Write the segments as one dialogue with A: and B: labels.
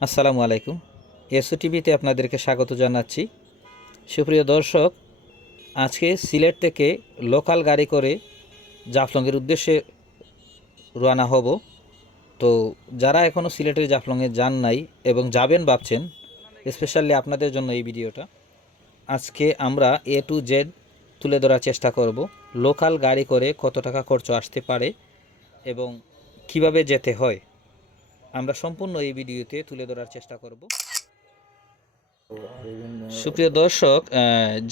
A: আসসালামু আলাইকুম। এসও টিভিতে আপনাদেরকে স্বাগত জানাচ্ছি। সুপ্রিয় দর্শক, আজকে সিলেট থেকে লোকাল গাড়ি করে জাফলংয়ের উদ্দেশ্যে রওনা হব। তো যারা এখনও সিলেটের জাফলংয়ে যান নাই এবং যাবেন ভাবছেন, স্পেশালি আপনাদের জন্য এই ভিডিওটা, আজকে আমরা এ টু জেড তুলে ধরার চেষ্টা করব। লোকাল গাড়ি করে কত টাকা খরচ আসতে পারে এবং কীভাবে যেতে হয়। আমরা সম্পূর্ণ এই ভিডিওতে তুলে ধরার চেষ্টা করব। সুপ্রিয় দর্শক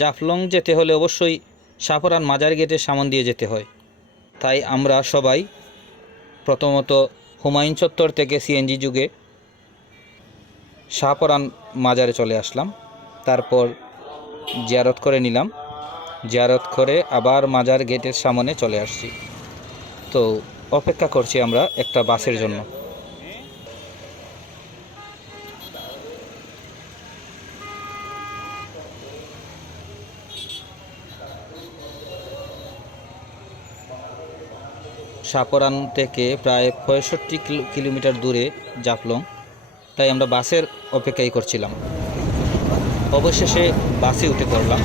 A: জাফলং যেতে হলে অবশ্যই সাফরান মাজার গেটের সামন দিয়ে যেতে হয়। তাই আমরা সবাই প্রথমত হুমায়ুন চত্বর থেকে সিএনজি যুগে শাহপরান মাজারে চলে আসলাম। তারপর জিয়ারত করে নিলাম। জিয়ারত করে আবার মাজার গেটের সামনে চলে আসছি। তো অপেক্ষা করছি আমরা একটা বাসের জন্য। সাপরান থেকে প্রায় পঁয়ষট্টি কিলো- কিলোমিটার দূরে জাফলং। তাই আমরা বাসের অপেক্ষাই করছিলাম। অবশেষে বাসে উঠে পড়লাম।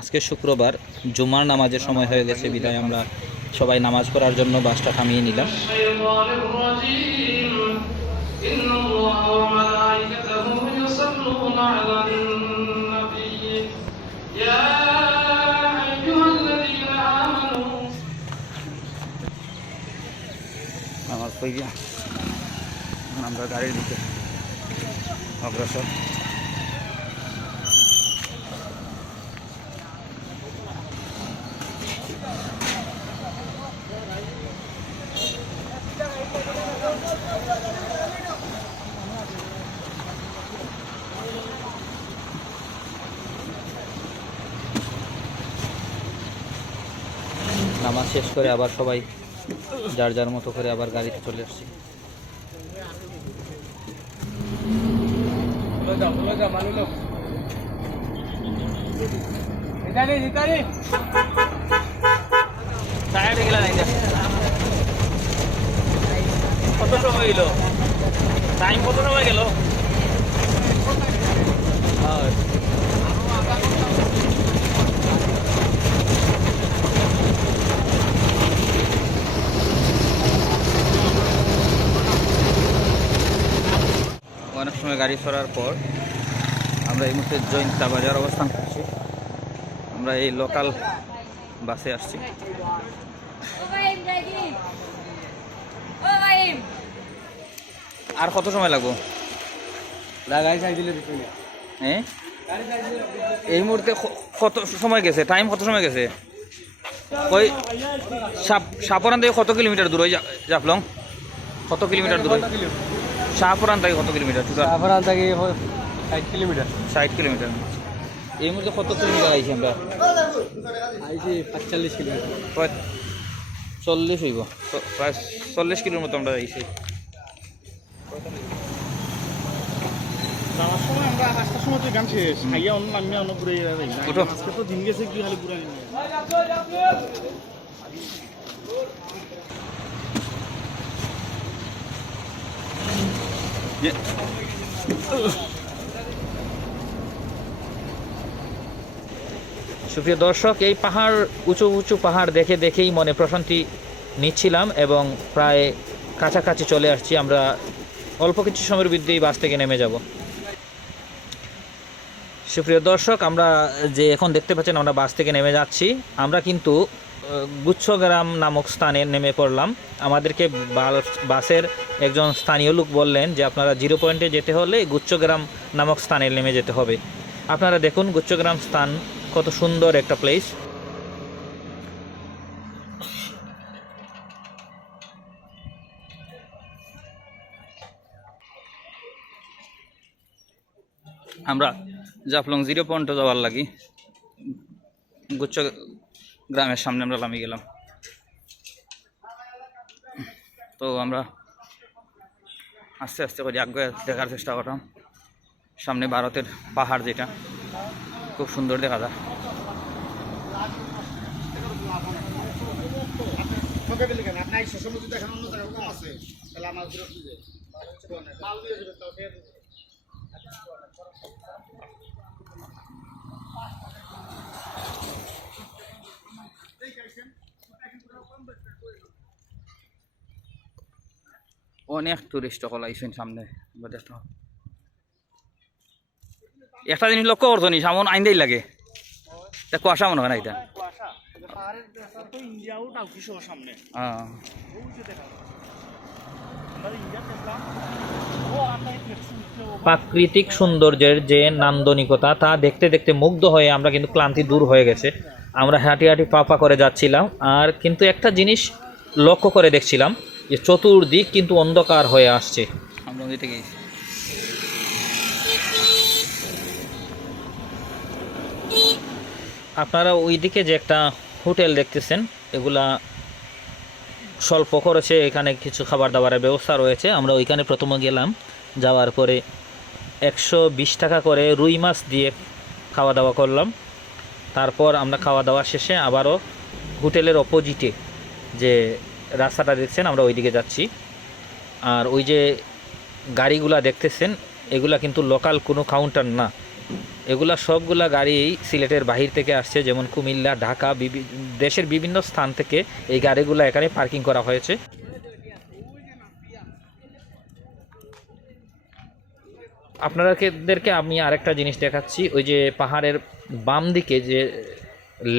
A: আজকে শুক্রবার জুমার নামাজের সময় হয়ে গেছে, বিদায় আমরা সবাই নামাজ পড়ার জন্য বাসটা থামিয়ে নিলাম। আমার আমরা গাড়ির দিকে অগ্রসর। শেষ করে আবার সবাই যার যার মতো করে আবার গাড়িতে চলে আসছি।
B: কত সময় গেল টাইম কত সময় গেল
A: অনেক সময় গাড়ি সরার পর আমরা এই মুহূর্তে জৈন্তা বাজার অবস্থান করছি। আমরা এই লোকাল বাসে আসছি। আর কত সময় লাগবো? হ্যাঁ এই মুহূর্তে কত সময় গেছে? টাইম কত সময় গেছে? ওই সাপ- সাপরান থেকে কত কিলোমিটার দূর? ওই জাফলং? কত কিলোমিটার দূর? শাহপুরান থেকে কত কিলোমিটার?
B: সাফরান থেকে ষাট কিলোমিটার।
A: ষাট কিলোমিটার। এই মুহূর্তে কত কিলোমিটার আইছি আমরা?
B: আইছি পাঁচচল্লিশ কিলোমিটার।
A: প্রায় চল্লিশ হইব। প্রায় চল্লিশ কিলোর মতো আমরা আইছি।
C: সময় আমরা পাঁচটার সময় তো গান শেষ। খাইয়া অন্য নামিয়া অন্য ঘুরে
A: উঠো।
C: ঘুরে
A: সুপ্রিয় দর্শক, এই পাহাড়, উঁচু উঁচু পাহাড় দেখে দেখেই মনে প্রশান্তি নিচ্ছিলাম এবং প্রায় কাছাকাছি চলে আসছি আমরা। অল্প কিছু সময়ের বিরুদ্ধেই বাস থেকে নেমে যাব। সুপ্রিয় দর্শক, আমরা যে এখন দেখতে পাচ্ছেন আমরা বাস থেকে নেমে যাচ্ছি। আমরা কিন্তু গুচ্ছগ্রাম নামক স্থানে নেমে পড়লাম। আমাদেরকে বাসের একজন স্থানীয় লোক বললেন যে, আপনারা জিরো পয়েন্টে যেতে হলে গুচ্ছগ্রাম নামক স্থানে নেমে যেতে হবে। আপনারা দেখুন গুচ্ছগ্রাম স্থান, কত সুন্দর একটা প্লেস আমরা জাফলং জিরো পয়েন্টে যাওয়ার লাগি। গুচ্ছ গ্রামের সামনে আমরা নামি গেলাম। তো আমরা আস্তে আস্তে করে আগে দেখার চেষ্টা করলাম। সামনে ভারতের পাহাড় যেটা, খুব সুন্দর দেখা যায়।
C: আছে তাহলে আমার বিরক্ত যায় মাল দিয়ে দেবেন তাও খেয়ে দেবেন।
A: অনেক টুরিস্ট সকল আইসেন সামনে একটা জিনিস লক্ষ্য করতো নি, সামন আইনদেই লাগে। তা কুয়াশা মনে হয় না এটা? প্রাকৃতিক সৌন্দর্যের যে নান্দনিকতা, তা দেখতে দেখতে মুগ্ধ হয়ে আমরা কিন্তু ক্লান্তি দূর হয়ে গেছে। আমরা হাঁটি হাঁটি পা পা করে যাচ্ছিলাম, আর কিন্তু একটা জিনিস লক্ষ্য করে দেখছিলাম যে চতুর্দিক কিন্তু অন্ধকার হয়ে আসছে। আমরা ওই থেকে আপনারা ওইদিকে যে একটা হোটেল দেখতেছেন এগুলা স্বল্প খরচে এখানে কিছু খাবার দাবারের ব্যবস্থা রয়েছে। আমরা ওইখানে প্রথমে গেলাম যাওয়ার পরে একশো বিশ টাকা করে রুই মাছ দিয়ে খাওয়া দাওয়া করলাম। তারপর আমরা খাওয়া দাওয়া শেষে আবারও হোটেলের অপোজিটে যে রাস্তাটা দেখছেন, আমরা ওইদিকে যাচ্ছি। আর ওই যে গাড়িগুলা দেখতেছেন, এগুলা কিন্তু লোকাল কোনো কাউন্টার না। এগুলা সবগুলা গাড়ি সিলেটের বাহির থেকে আসছে, যেমন কুমিল্লা, ঢাকা দেশের বিভিন্ন স্থান থেকে এই গাড়িগুলো এখানে পার্কিং করা হয়েছে। আপনাদেরকে আমি আরেকটা জিনিস দেখাচ্ছি, ওই যে পাহাড়ের বাম দিকে যে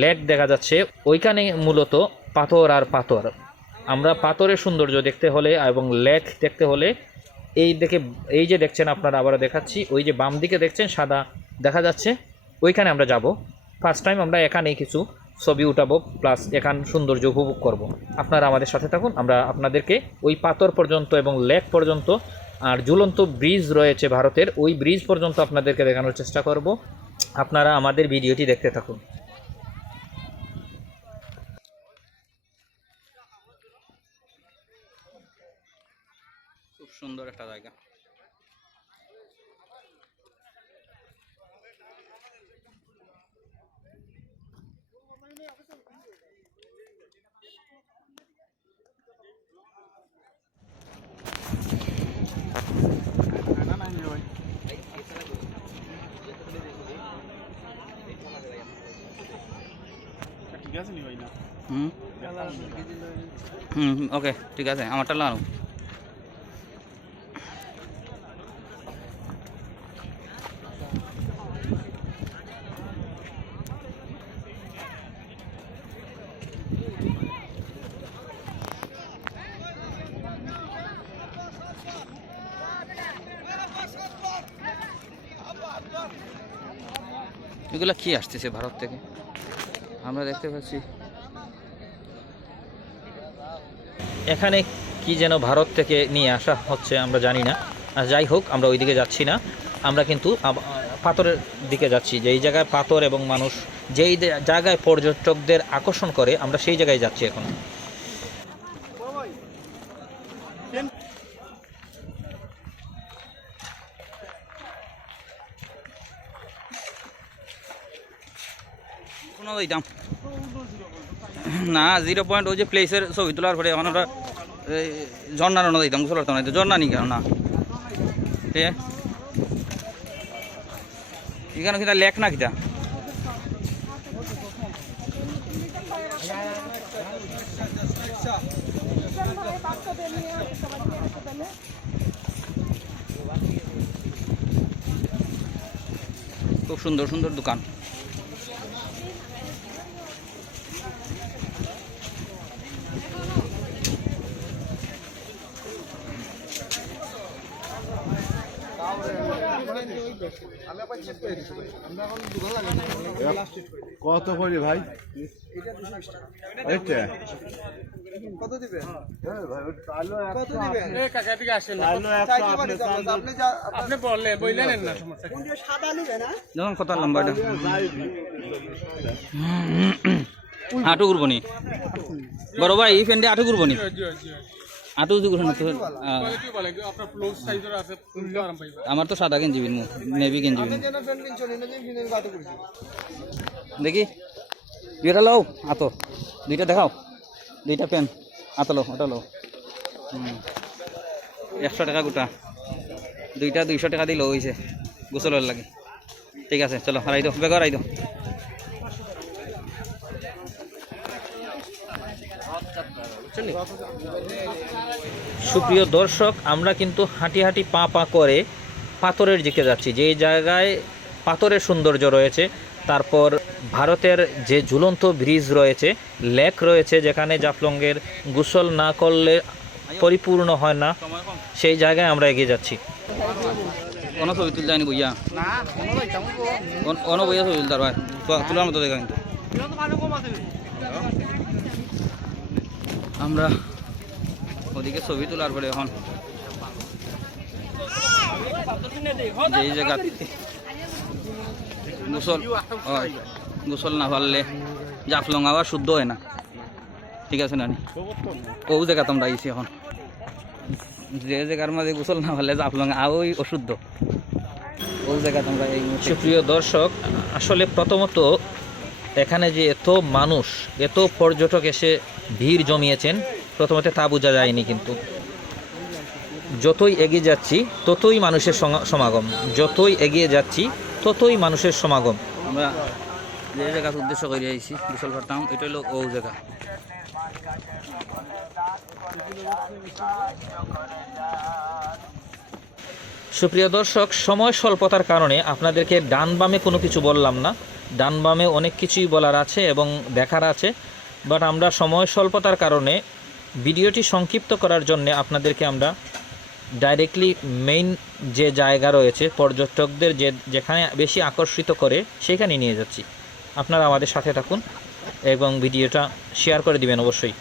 A: লেক দেখা যাচ্ছে, ওইখানে মূলত পাথর আর পাথর। আমরা পাথরের সৌন্দর্য দেখতে হলে এবং লেক দেখতে হলে এই দেখে, এই যে দেখছেন আপনারা, আবারও দেখাচ্ছি। ওই যে বাম দিকে দেখছেন, সাদা দেখা যাচ্ছে। ওইখানে আমরা যাব। ফার্স্ট টাইম আমরা এখানেই কিছু ছবি উঠাবো প্লাস এখান সৌন্দর্য উপভোগ করব। আপনারা আমাদের সাথে থাকুন, আমরা আপনাদেরকে ওই পাথর পর্যন্ত এবং লেক পর্যন্ত আর ঝুলন্ত ব্রিজ রয়েছে ভারতের, ওই ব্রিজ পর্যন্ত আপনাদেরকে দেখানোর চেষ্টা করব। আপনারা আমাদের ভিডিওটি দেখতে থাকুন খুব সুন্দর একটা জায়গা
C: না, না, না, ওই। ঠিক আছে নি ভাই না
A: হুম হুম ওকে ঠিক আছে আমারটা লানো এগুলা কি আসতেছে ভারত থেকে? আমরা দেখতে পাচ্ছি। এখানে কি যেন ভারত থেকে নিয়ে আসা হচ্ছে, আমরা জানি না। যাই হোক, আমরা ওইদিকে যাচ্ছি না। আমরা কিন্তু পাথরের দিকে যাচ্ছি। যেই জায়গায় পাথর এবং মানুষ, যেই জায়গায় পর্যটকদের আকর্ষণ করে, আমরা সেই জায়গায় যাচ্ছি এখন। না জিরো পয়েন্ট ওই যে প্লেসের ছবি তোলার পরে এখন না দিতাম গোসল না ঝর্ণা নি কেন না এখানে লেখ না কিটা খুব সুন্দর সুন্দর দোকান
D: কত করে ভাই এইটা
C: কত দিবে
D: কত
C: দিবেন?
B: কাকা দিকে আসেন না
D: চাইলো একশো আপনি চান
C: আপনি যা
B: আপনি বললেন বললেন না সমস্যা কি?
C: কোনটা সাদা নিবে না?
A: যখন কত লম্বাটা হাঁটু করব নি বড় ভাই এই ফ্যান্ডে হাঁটু করব নি
B: জি, জি, জি।
A: হাঁটু যদি করব না তো আমার তো সাদা গেঞ্জি বিনমু নেভি গেঞ্জি
C: করেছি
A: দেখি। দুইটা লও আতো। দুইটা দেখাও। দুইটা পেন আতো লো ওটা লো হুম। একশো টাকা গোটা। দুইটা দুইশো টাকা দিলেও হয়েছে গোসলের লাগে। ঠিক আছে চলো হারাই দো বেগ হারাই দো সুপ্রিয় দর্শক, আমরা কিন্তু হাঁটি হাঁটি পা পা করে পাথরের দিকে যাচ্ছি। যেই জায়গায় পাথরের সৌন্দর্য রয়েছে, তারপর ভারতের যে ঝুলন্ত ব্রিজ রয়েছে, লেক রয়েছে, যেখানে জাফলংয়ের গোসল না করলে পরিপূর্ণ হয় না, সেই জায়গায় আমরা এগিয়ে যাচ্ছি। তুলতে আমরা ওদিকে ছবি তোলার পরে এখন যেই জায়গা গোসল গোসল না পারলে জাফলং আবার শুদ্ধ হয় না। ঠিক আছে নানি? ও জায়গা তোমরা আইসি এখন। যে জায়গার মাঝে গোসল না পারলে জাফলং আওই অশুদ্ধ। ও জায়গা তোমরা এই সুপ্রিয় দর্শক, আসলে প্রথমত এখানে যে এত মানুষ, এত পর্যটক এসে ভিড় জমিয়েছেন, প্রথমত তা বোঝা যায়নি কিন্তু। যতই এগিয়ে যাচ্ছি, ততই মানুষের সমাগম। যতই এগিয়ে যাচ্ছি, ততই মানুষের সমাগম। আমরা যে উদ্দেশ্য করে আইছি ভাট্টাম এটা হলো ও জায়গা। সুপ্রিয় দর্শক, সময় স্বল্পতার কারণে আপনাদেরকে ডান বামে কোনো কিছু বললাম না। ডান বামে অনেক কিছুই বলার আছে এবং দেখার আছে। বাট আমরা সময় স্বল্পতার কারণে ভিডিওটি সংক্ষিপ্ত করার জন্য আপনাদেরকে আমরা ডাইরেক্টলি মেইন যে জায়গা রয়েছে, পর্যটকদের যে, যেখানে বেশি আকর্ষিত করে, সেখানে নিয়ে যাচ্ছি। আপনারা আমাদের সাথে থাকুন এবং ভিডিওটা শেয়ার করে দিবেন অবশ্যই।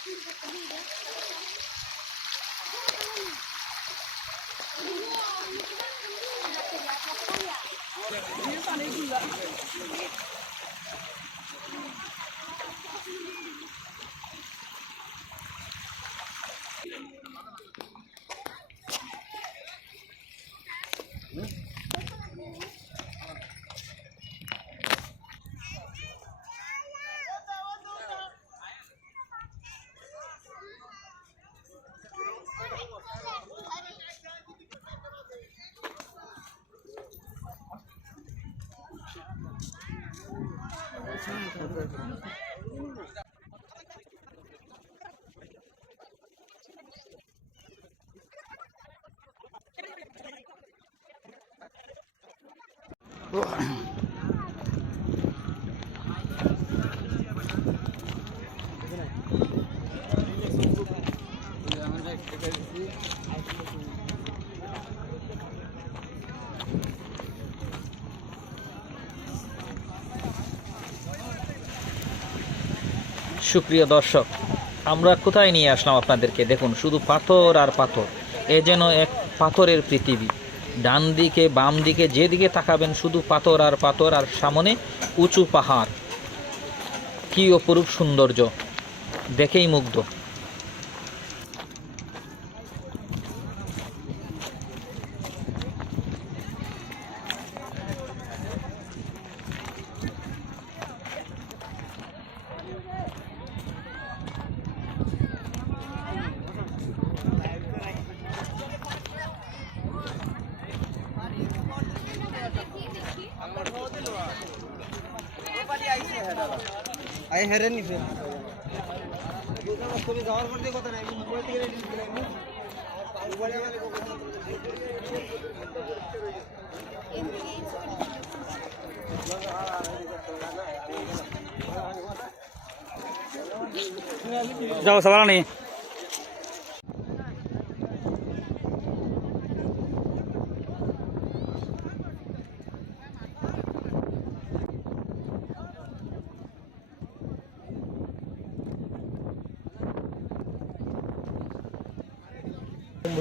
A: Thank you. Thank you. সুপ্রিয় দর্শক, আমরা কোথায় নিয়ে আসলাম আপনাদেরকে? দেখুন, শুধু পাথর আর পাথর, এ যেন এক পাথরের পৃথিবী। ডান দিকে, বাম দিকে, যেদিকে তাকাবেন, শুধু পাথর আর পাথর, আর সামনে উঁচু পাহাড়। কী অপরূপ সৌন্দর্য, দেখেই মুগ্ধ।
C: আই হেরে নিছে তুমি যাওয়ার পর দিয়ে কথা নাই মোবাইল
B: যাও সবার নেই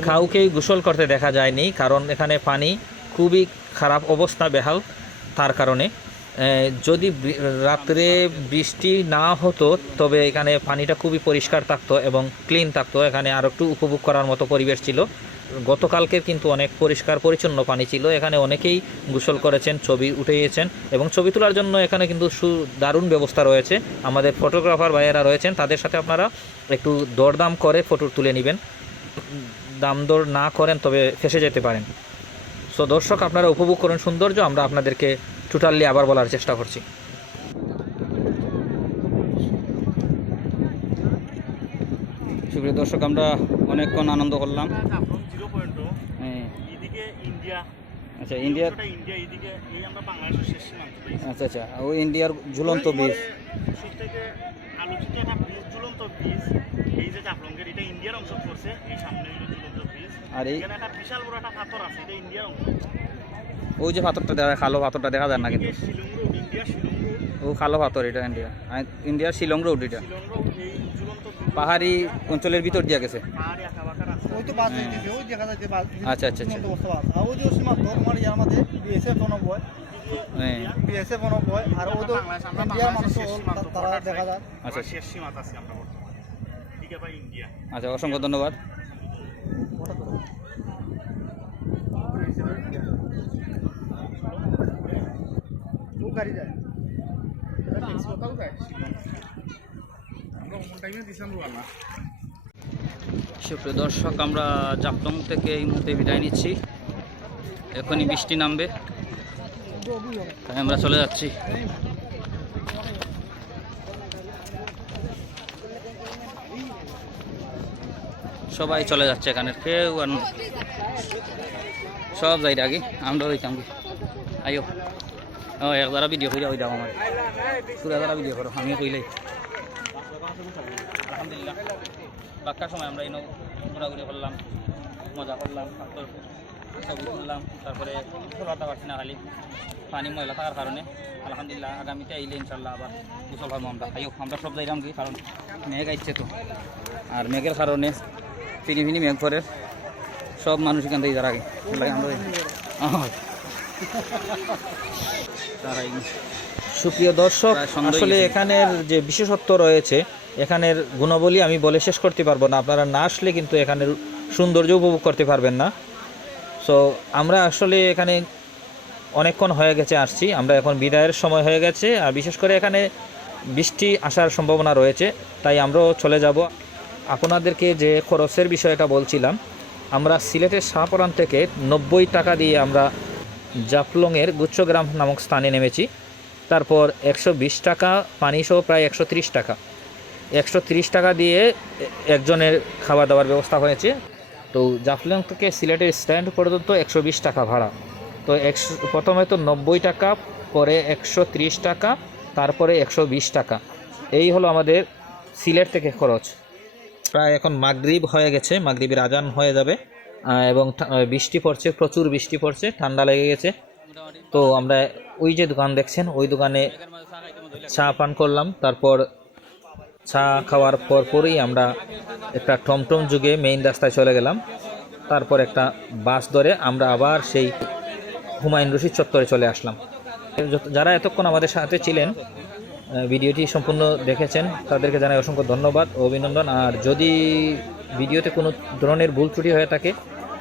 A: কাউকেই গোসল করতে দেখা যায়নি, কারণ এখানে পানি খুবই খারাপ অবস্থা বেহাল, তার কারণে। যদি রাত্রে বৃষ্টি না হতো, তবে এখানে পানিটা খুবই পরিষ্কার থাকতো এবং ক্লিন থাকতো। এখানে আর একটু উপভোগ করার মতো পরিবেশ ছিল। গতকালকে কিন্তু অনেক পরিষ্কার পরিচ্ছন্ন পানি ছিল। এখানে অনেকেই গোসল করেছেন, ছবি উঠিয়েছেন এবং ছবি তোলার জন্য এখানে কিন্তু সু দারুণ ব্যবস্থা রয়েছে। আমাদের ফটোগ্রাফার ভাইয়েরা রয়েছেন, তাদের সাথে আপনারা একটু দরদাম করে ফটো তুলে নেবেন। দাম দর না করেন তবে ফেসে যেতে পারেন। সো দর্শক আপনারা উপভোগ করুন সৌন্দর্য আমরা আপনাদেরকে টোটালি আবার বলার চেষ্টা করছি।
B: সুপ্রিয় দর্শক আমরা অনেকক্ষণ আনন্দ করলাম। হ্যাঁ, আচ্ছা ইন্ডিয়ার আচ্ছা আচ্ছা ওই ইন্ডিয়ার ঝুলন্ত বীজ।
E: সব আলোচিত একটা ঝুলন্ত ব্রিজ এই যে জাফলঙ্গের এটা ইন্ডিয়ার অংশ পড়ছে এই সামনে
B: আর। এই
E: বিশাল বড় একটা পাথর আছে এটা ইন্ডিয়ার অংশ
B: ওই যে পাথরটা দেখা কালো পাথরটা দেখা যায় না কিন্তু।
E: ইন্ডিয়া
B: ও কালো পাথর এটা ইন্ডিয়া ইন্ডিয়ার শিলং রোড এটা। পাহাড়ি অঞ্চলের ভিতর দিয়ে গেছে।
E: পাহাড়ি আঁকা বাঁকা রাস্তা
C: ওই তো বাস দিতেছে ওই দেখা যাচ্ছে বাস
B: আচ্ছা, আচ্ছা, আচ্ছা।
C: অবস্থা বাস আর ওই যে সীমান্ত তোমার ইয়ার মধ্যে বিএসএফ অনবয়
B: হ্যাঁ
C: বিএসএফ অনবয় আর ওই তো ইন্ডিয়ার যায়
E: আমরা
C: গাড়ি যায়
B: সুপ্রিয় দর্শক আমরা জাপলং থেকে এই মুহূর্তে বিদায় নিচ্ছি। এখনই বৃষ্টি নামবে। তাই আমরা চলে যাচ্ছি। সবাই চলে যাচ্ছে এখানে। কেউ আর। সব যাই আগে আমরা হইতাম কি ও এক দ্বারা ভিডিও করে হয়ে যাও আমার পুরা দ্বারা ভিডিও করো আমিও কইলাই আলহামদুলিল্লাহ। বাক্কার সময়, আমরা এই নৌ ঘোরাঘুরি করলাম, মজা করলাম ছবি তুললাম, তারপরে খোলাতে পারছি না খালি। পানি ময়লা থাকার কারণে। আলহামদুলিল্লাহ, আগামীতে আইলে ইনশাল্লাহ আবার গোসল হব আমরা। আইও, আমরা সব যাইলাম কি, কারণ মেঘ আইছে তো। আর মেঘের কারণে ফিনি ফিনি মেঘ পরে সব মানুষ এখান থেকে যারা আগে। আমরা
A: সুপ্রিয় দর্শক আসলে এখানের যে বিশেষত্ব রয়েছে এখানের গুণাবলী আমি বলে শেষ করতে পারব না। আপনারা না আসলে কিন্তু এখানের সৌন্দর্য উপভোগ করতে পারবেন না। সো আমরা আসলে এখানে অনেকক্ষণ হয়ে গেছে আসছি। আমরা এখন বিদায়ের সময় হয়ে গেছে আর বিশেষ করে এখানে বৃষ্টি আসার সম্ভাবনা রয়েছে তাই আমরাও চলে যাব। আপনাদেরকে যে খরচের বিষয়টা বলছিলাম আমরা সিলেটের শাহপরান থেকে নব্বই টাকা দিয়ে আমরা জাফলংয়ের গুচ্ছগ্রাম নামক স্থানে নেমেছি। তারপর একশো বিশ টাকা পানি সহ প্রায় একশো ত্রিশ টাকা। একশো ত্রিশ টাকা দিয়ে একজনের খাওয়া দাওয়ার ব্যবস্থা হয়েছে। তো জাফলং থেকে সিলেটের স্ট্যান্ড পর্যন্ত একশো বিশ টাকা ভাড়া। তো একশো, প্রথমে তো নব্বই টাকা, পরে একশো ত্রিশ টাকা, তারপরে একশো বিশ টাকা। এই হলো আমাদের সিলেট থেকে খরচ। প্রায় এখন মাগরিব হয়ে গেছে, মাগরিবের আজান হয়ে যাবে। এবং বৃষ্টি পড়ছে, প্রচুর বৃষ্টি পড়ছে, ঠান্ডা লেগে গেছে। তো আমরা ওই যে দোকান দেখছেন, ওই দোকানে চা পান করলাম। তারপর চা খাওয়ার পর পরই আমরা একটা টমটম যুগে মেইন রাস্তায় চলে গেলাম। তারপর একটা বাস ধরে আমরা আবার সেই হুমায়ুন রশিদ চত্বরে চলে আসলাম। যারা এতক্ষণ আমাদের সাথে ছিলেন ভিডিওটি সম্পূর্ণ দেখেছেন, তাদেরকে জানাই অসংখ্য ধন্যবাদ অভিনন্দন। আর যদি ভিডিওতে কোনো ধরনের ভুল ত্রুটি হয়ে থাকে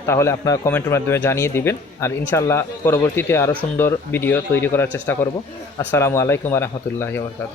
A: তাহলে আপনারা কমেন্টের মাধ্যমে জানিয়ে দিবেন। আর ইনশাল্লাহ পরবর্তীতে আরও সুন্দর ভিডিও তৈরি করার চেষ্টা করব। আসসালামু আলাইকুম রহমতুল্লাহ বরকাত